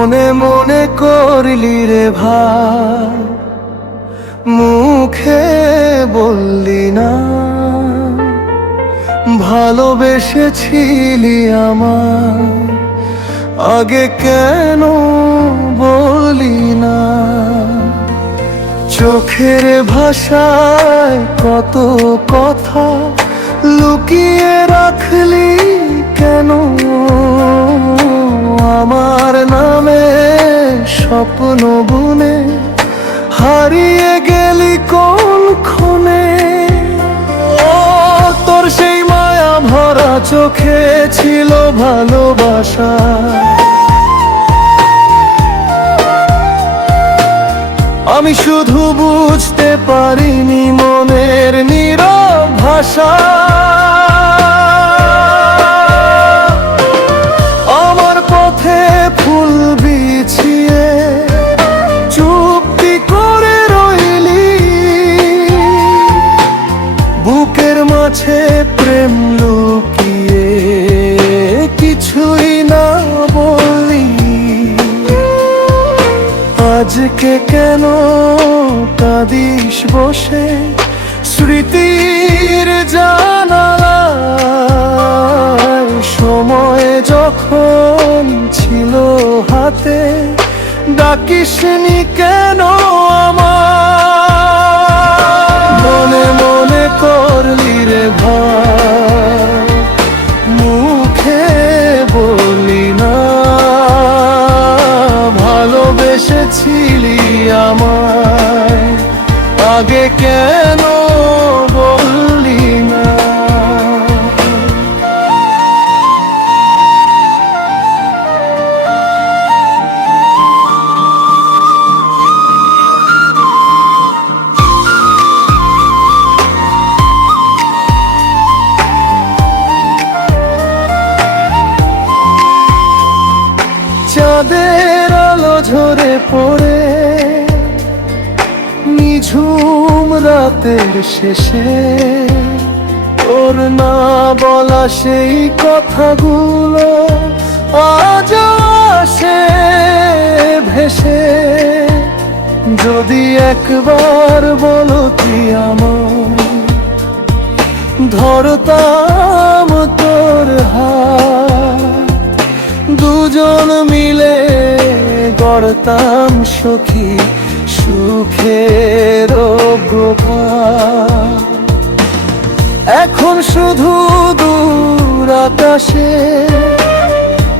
মনে মনে করলি রে ভাই, মুখে বললি না। ভালোবেসেছিলি আমায়, আগে কেন বলি না? চোখের ভাষায় কত কথা লুকিয়ে রাখলি কেন? আমার নামে স্বপ্ন বুনে হারিয়ে গেলি কোন ক্ষণে? ও তোর সেই মায়া ভরা চোখে ছিল ভালোবাসা, আমি শুধু বুঝতে পারিনি মনের নীরব ভাষা। আমার পথে ফুল বিছিয়ে চুপটি করে রইলি, বুকের মাঝে প্রেম লুকিয়ে কিছুই না বললি। আজকে কেন কাঁদিস বসে স্মৃতির জানালায়? সময় যখন ছিল হাতে ডাকিসনি কেন আমায়? মনে মনে করলি রে ভাই, মুখে বললি না। ভালোবেসেছিলি আমায়, আগে কেন বললি না? চাঁদের আলো ঝরে পড়ে নিঝুম রাতের শেষে, তোর না বলা সেই কথাগুলো আজ আসে ভেসে। যদি একবার বলতি আমায়, ধরতাম তোর হাত, দুজন মিলে গড়তাম সখী সুখের প্রভাত। এখন শুধু দূর আকাশে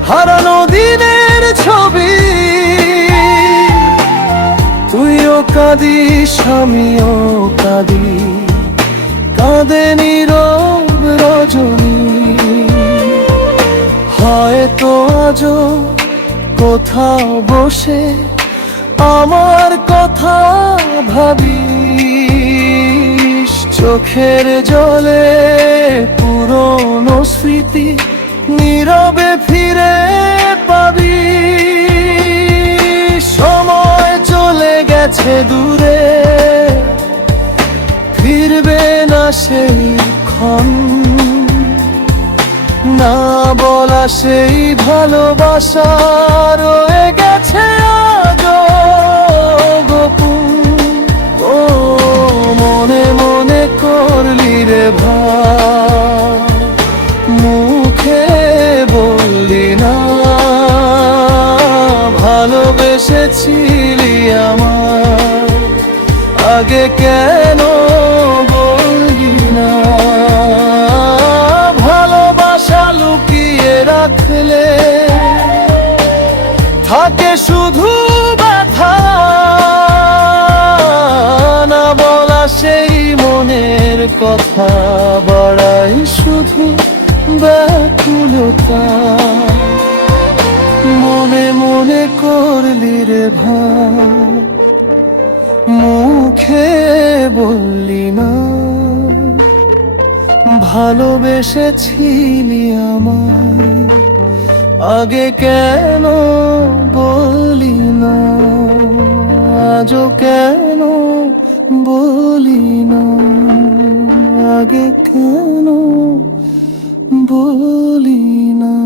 হারানো দিনের ছবি, তুইও কাঁদিস আমিও কাঁদি, কাঁদে নীরব রজনী। হয়তো আজও কোথাও বসে আমার কথা ভাবিস, চোখের জলে পুরনো স্মৃতি নীরবে ফিরে পাবি। সময় চলে গেছে দূরে, ফিরবে না সেই ক্ষণ, না বলা সেই ভালোবাসা রয়ে গেছে আজও গোপন। ও মনে মনে করলি রে ভাই, মুখে বললি না। ভালোবেসেছিলি আমায়, আগে কেন বললি না? ভালোবাসা লুকিয়ে রাখলে থাকে শুধু ব্যথা, না বলা সেই মনের কথা বাড়াই শুধু ব্যাকুলতা। মনে মনে করলি রে ভাই, মুখে বললি না। ভালোবেসেছিলি আমায়, আগে কেন বলি না? আজও কেন বলি না? আগে কেন বলি না?